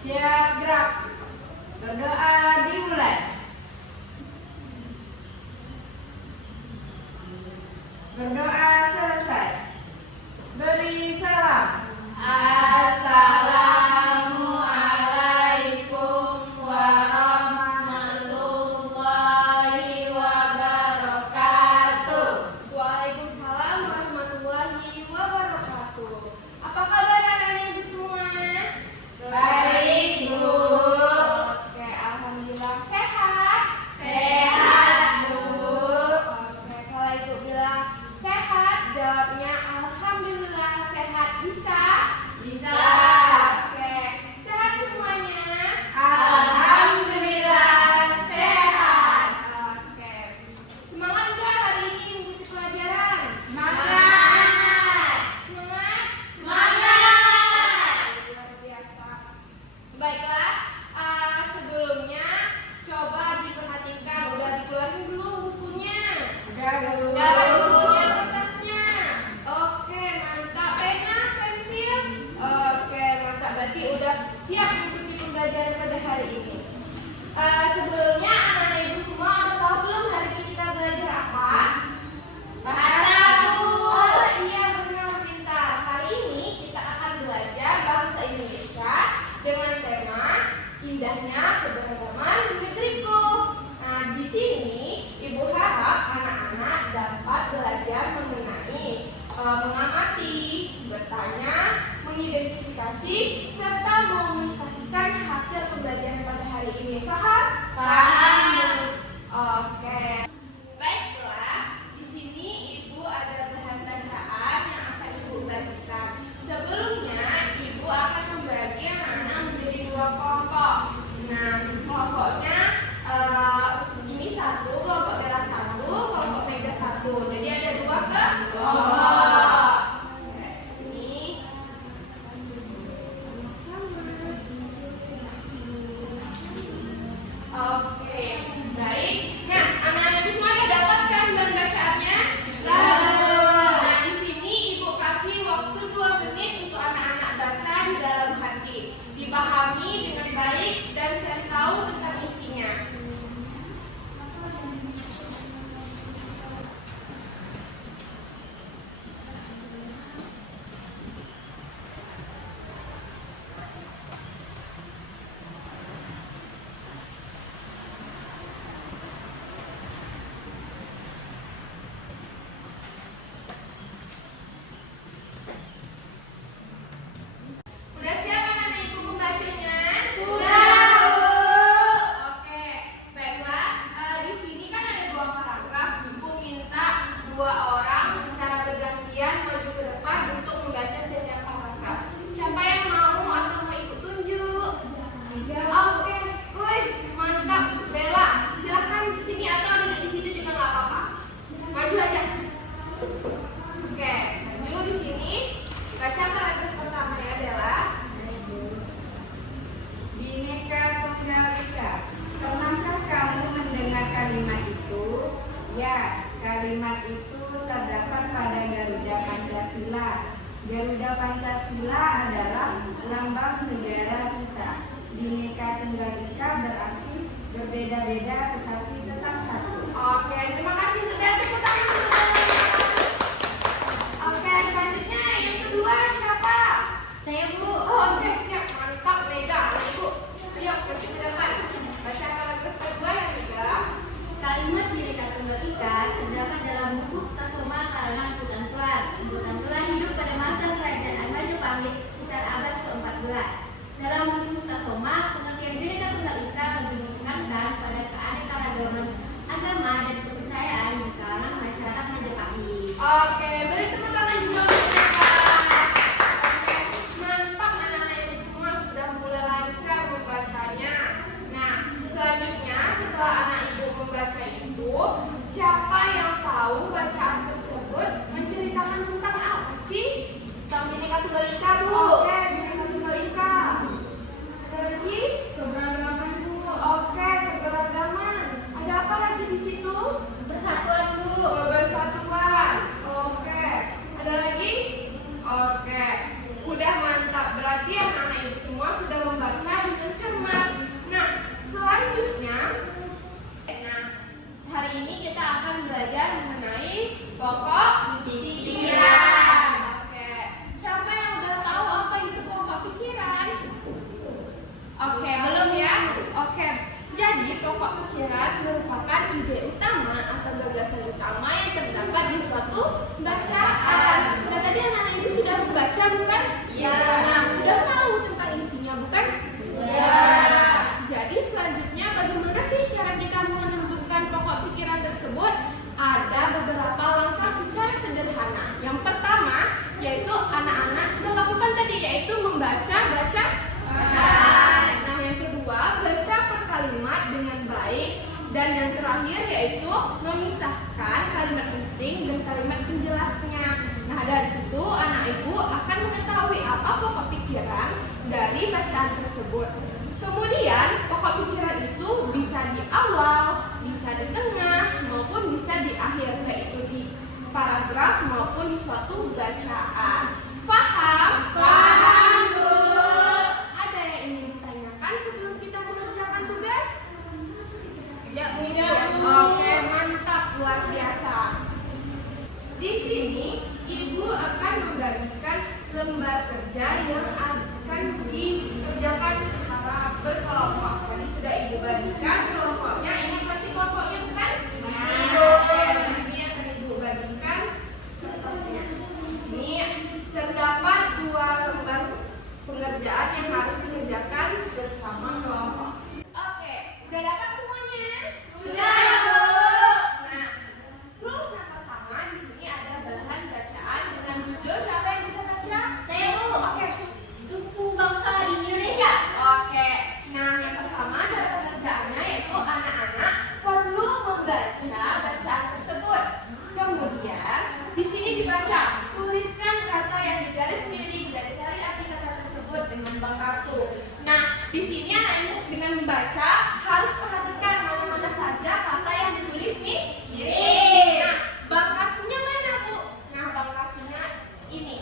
Siap gerak. Berdoa dimulai. Berdoa selesai. Beri salam. Assalamualaikum warahmatullahi wabarakatuh. Waalaikumsalam warahmatullahi wabarakatuh. Apa kabar anak-anak ibu semua? Baik, Bu. Oke, alhamdulillah sehat. Sehat, Bu. Oke, kalau ibu bilang sehat, jawabnya alhamdulillah sehat. Bisa? Bisa. Oke, sehat semuanya. Alhamdulillah sehat. Oke, semangat nggak hari ini mengikuti pelajaran? Semangat. Semangat? Semangat. Luar biasa. Baiklah, sebelumnya coba diperhatikan, udah dikeluarin belum bukunya? Udah, Bu. Udah bukunya, kertasnya. Oke, mantap. Pena, pensil. Oke, mantap. Berarti udah siap mengikuti pembelajaran pada hari ini. Sebelumnya anak-anak ibu semua udah tahu belum hari ini kita belajar apa? Bahasa, Bu. Oh iya, benar, pintar. Hari ini kita akan belajar bahasa Indonesia dengan tema indahnya keberagaman negeriku. Nah, di sini ibu harap anak-anak dapat belajar mengenai mengamati, bertanya, mengidentifikasi, serta mengomunikasikan hasil pembelajaran pada hari ini. Paham? Paham. Oke. Baiklah, di sini ibu ada bahan bacaan yang akan ibu bagikan. Sebelumnya, ibu akan membagi anak-anak menjadi dua kelompok. Nah, kelompoknya ini satu, kelompok merah satu, kelompok mega satu. Jadi ada dua kelompok. Oke, ini Oke, baik. Nah, anak-anak ibu semua udah dapatkan bahan bacaannya? Nah, di sini ibu kasih waktu 2 menit untuk anak-anak baca di dalam hati, dipahami dengan baik dan cari tahu tentang isinya. Udah siap anak-anak ibu membacanya? Sudah, Bu. Oke, baiklah. Di sini kan ada 2 paragraf. Ibu minta 2 orang secara bergantian maju ke depan untuk membaca setiap paragraf. Siapa yang mau atau mau ikut tunjuk? Oke, wih, mantap. Bella, silahkan di sini atau duduk di situ juga nggak apa-apa. Maju aja. Oke, maju di sini. Baca paragraf pertamanya adalah. Bhinneka Tunggal Ika. Pernahkah kamu mendengar kalimat itu? Ya, kalimat itu terdapat pada Garuda Pancasila. Garuda Pancasila adalah lambang negara kita. Bhinneka Tunggal Ika berarti berbeda-beda tetapi tetap satu. Oke, terima kasih untuk tepuk tangan dulu. Oke, selanjutnya yang kedua siapa? Saya, Bu. Oh, oke, siap, mantap, Mega. Ibu, ayo baca ke depan. Baca paragraf kedua yang Mega. Kalimat Bhinneka Tunggal Ika terdapat dalam buku Sutasoma karangan Putan Kelar. Putan Kelar hidup pada masa Kerajaan Majapahit sekitar abad ke-14. Dalam buku Sutasoma, pengertian Bhinneka Tunggal Ika lebih menekankan pada keanekaragaman agama dan kepercayaan di kalangan masyarakat Majapahit. Oke, beri tepuk tangan juga untuk Mega. Oke, mantap anak-anak ibu semua sudah mulai lancar membacanya. Nah, selanjutnya setelah anak ibu membaca itu, siapa yang tahu bacaan tersebut menceritakan tentang apa sih? Tentang Bhinneka Tunggal Ika, Bu. Oke, Bhinneka Tunggal Ika. Ada lagi? Keberagaman, Bu. Oke, keberagaman. Ada apa lagi di situ? Persatuan, Bu. Kebersatuan. Oke. Ada lagi? Oke. Udah mantap. Berarti anak-anak ibu semua sudah membaca di terakhir yaitu memisahkan kalimat penting dan kalimat penjelasnya. Nah, dari situ anak ibu akan mengetahui apa pokok pikiran dari bacaan tersebut. Kemudian pokok pikiran itu bisa di awal, bisa di tengah, maupun bisa di akhir, yaitu di paragraf maupun di suatu bacaan. Paham? Paham, Bu. Ada yang ingin ditanyakan sebelum kita mengerjakan tugas? Tidak punya, Bu. Oke, mantap, luar biasa. Di sini ibu akan membagikan lembar kerja yang akan dikerjakan secara berkelompok. Tadi sudah ibu bagikan kelompoknya. Ini pasti kelompoknya bukan? Oke, di sini akan ibu bagikan kertasnya. Di sini terdapat 2 lembar pengerjaan yang harus dikerjakan bersama kelompok. Oke, udah dapat semuanya? Sudah, Bu. Nah, rules yang pertama di sini ada bahan bacaan dengan judul. Siapa yang bisa baca? Saya, Bu. Oke. Suku bangsa di Indonesia. Oke. Nah, yang pertama cara pengerjaannya yaitu anak-anak perlu membaca bacaan tersebut. Kemudian di sini dibaca, tuliskan kata yang digaris miring dan cari arti kata tersebut dengan bank kartu. Nah, di sini anak ibu dengan membaca harus perhatikan mana-mana saja kata yang ditulis nih. Miring. Nah, bank kartunya mana, Bu? Nah, bank kartunya ini.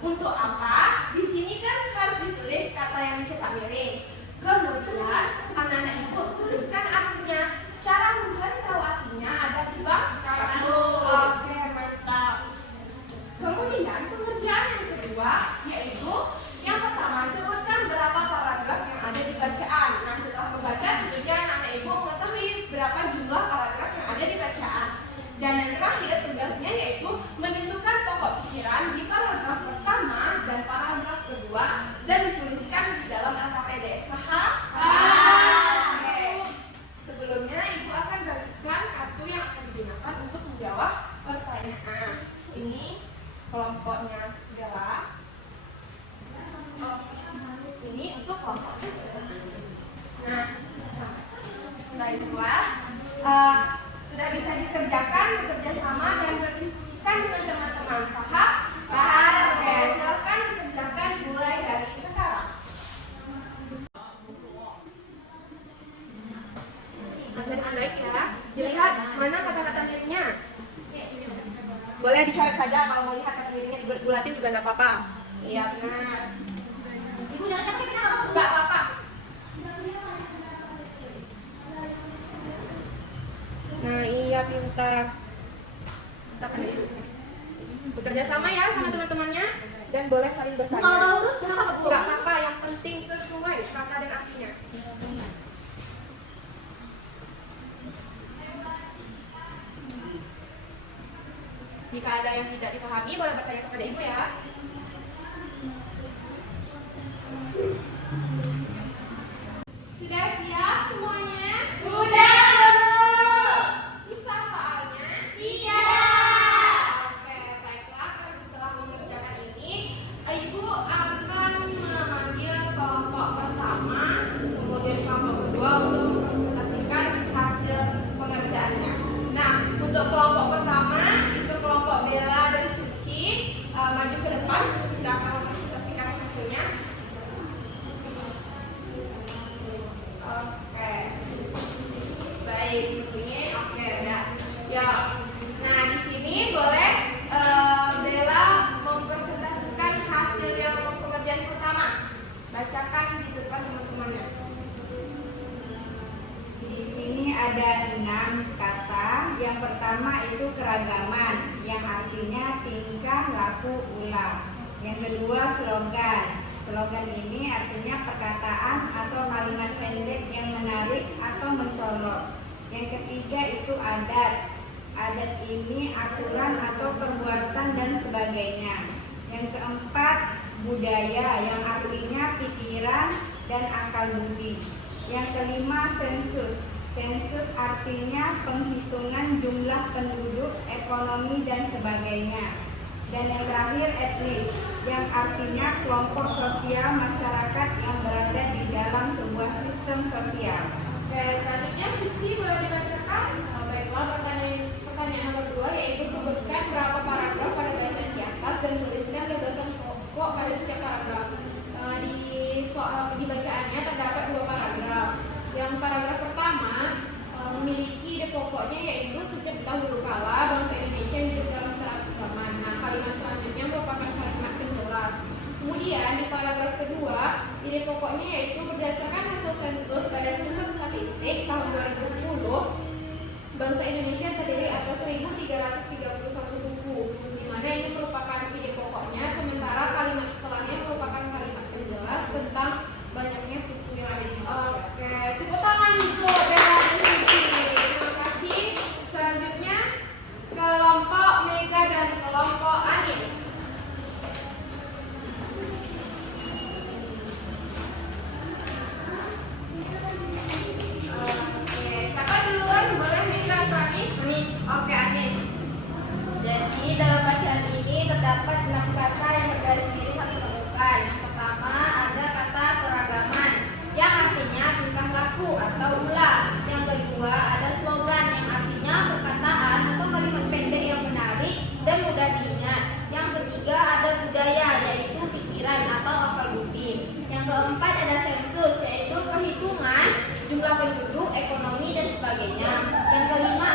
Untuk apa? Di sini kan harus ditulis kata yang dicetak miring. Kemudian anak-anak ibu tuliskan artinya. Cara mencari tahu artinya ada di bank kartu. Oke, mantap. Kemudian pengerjaan yang kedua yaitu yang pertama sebutkan berapa paragraf yang ada di bacaan. Nah, setelah membaca tentunya anak-anak ibu mengetahui berapa jumlah paragraf yang ada di bacaan. Dan yang terakhir tugasnya yaitu menentukan pokok pikiran di paragraf pertama dan paragraf kedua dan dituliskan di dalam LKPD. Paham? Oke. Sebelumnya ibu akan bagikan kartu yang akan digunakan untuk menjawab pertanyaan. Ini kelompoknya Gala. Ini untuk kelompoknya. Nah, baiklah. Sudah bisa dikerjakan bekerja sama dan berdiskusikan dengan teman-teman. Paham? Paham. Oke, silakan dikerjakan mulai dari sekarang. Baca dengan baik ya. Dilihat mana kata-kata miringnya. Boleh dicoret saja kalau mau lihat kata miringnya dibulatin juga nggak apa-apa. Iya benar. Ibu jangan capek, kita nggak apa-apa. Nggak apa-apa. Nah iya pintar. Bekerja sama ya sama teman-temannya dan boleh saling bertanya. Kalau tahu tuh kenapa, Bu? Nggak apa-apa, yang penting sesuai kata dan artinya. Jika ada yang tidak dipahami boleh bertanya kepada ibu ya. Sudah siap semuanya? Sudah, Bu. Susah soalnya? Iya. Oke, baiklah. Setelah mengerjakan ini, ibu akan memanggil kelompok pertama, kemudian kelompok kedua untuk mempresentasikan hasil pengerjaannya. Nah, untuk kelompok pertama itu kelompok Bella dan Suci. Maju ke depan, kita akan mempresentasikan hasilnya. Oke. Baik, di sini oke udah. Ya. Nah, di sini boleh Bella mempresentasikan hasil yang pengerjaan pertama. Bacakan di depan teman-temannya. Di sini ada 6 kata. Yang pertama itu keragaman, yang artinya tingkah laku ulang. Yang kedua slogan. Slogan ini artinya perkataan atau kalimat pendek yang menarik atau mencolok. Yang ketiga itu adat. Adat ini aturan atau perbuatan dan sebagainya. Yang keempat budaya, yang artinya pikiran dan akal budi. Yang kelima sensus. Sensus artinya penghitungan jumlah penduduk, ekonomi dan sebagainya. Dan yang terakhir etnis, yang artinya kelompok sosial masyarakat yang berada di dalam sebuah sistem sosial. Oke, selanjutnya Suci boleh dibacakan. Baiklah, pertanyaan nomor 2 yaitu sebutkan berapa paragraf pada bacaan di atas dan tuliskan gagasan pokok pada setiap paragraf. Di bacaannya terdapat 2 paragraf. Yang paragraf pertama memiliki ide pokoknya yaitu sejak dahulu kala bangsa Indonesia hidup dalam keragaman. Nah, kalimat selanjutnya merupakan kalimat penjelas. Kemudian di paragraf kedua, ide pokoknya yaitu berdasarkan hasil sensus Badan Pusat Statistik tahun 2010, bangsa Indonesia terdiri atas 1.331 suku, di mana ini merupakan ide pokoknya, sementara kalimat setelahnya merupakan kalimat penjelas tentang banyaknya suku yang ada di Indonesia. Oke, tepuk tangan untuk Bella dan Siti. Terima kasih. Selanjutnya kelompok Mega dan kelompok Anis. Oke, siapa duluan? Boleh Mega atau Anis? Anis. Oke, Anis. Jadi dalam bacaan ini terdapat 6 kata yang bergaris miring kami temukan. Yang pertama ada kata keragaman yang artinya tingkah laku atau ulah. Yang kedua ada slogan yang artinya perkataan atau kalimat pendek yang menarik dan mudah diingat. Yang ketiga ada budaya yaitu pikiran atau akal budi. Yang keempat ada sensus yaitu perhitungan jumlah penduduk, ekonomi dan sebagainya. Yang kelima